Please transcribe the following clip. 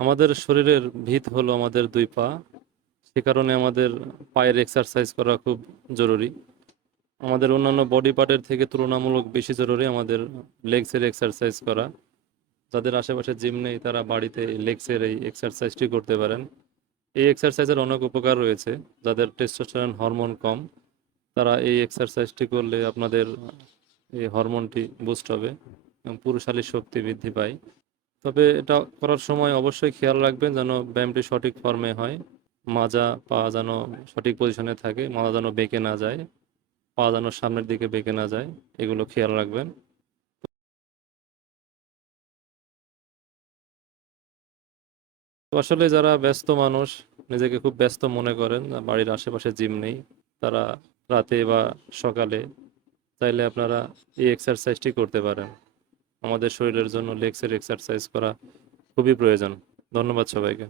আমাদের শরীরের ভিত হলো আমাদের দুই পা। সে কারণে আমাদের পায়ের এক্সারসাইজ করা খুব জরুরি। আমাদের অন্যান্য বডি পার্টের থেকে তুলনামূলক বেশি জরুরি আমাদের লেগসের এক্সারসাইজ করা। যাদের আশেপাশে জিম নেই তারা বাড়িতে লেগসের এই এক্সারসাইজটি করতে পারেন। এই এক্সারসাইজের অনেক উপকার রয়েছে। যাদের টেস্টোস্টেরন হরমোন কম তারা এই এক্সারসাইজটি করলে আপনাদের এই হরমোনটি বুস্ট হবে এবং পুরুষালী শক্তি বৃদ্ধি পায়। তবে এটা করার সময় অবশ্যই খেয়াল রাখবেন যেন ব্যায়ামটি সঠিক ফর্মে হয়। মাজা পা যেন সঠিক পজিশনে থাকে, মাজা যেন বেঁকে না যায়, পা যেন সামনের দিকে বেঁকে না যায়, এগুলো খেয়াল রাখবেন। তো আসলে যারা ব্যস্ত মানুষ, নিজেকে খুব ব্যস্ত মনে করেন, বাড়ির আশেপাশে জিম নেই, তারা রাতে বা সকালে চাইলে আপনারা এই এক্সারসাইজটি করতে পারেন। আমাদের শরীরের জন্য লেগসের এক্সারসাইজ করা খুবই প্রয়োজন। ধন্যবাদ সবাইকে।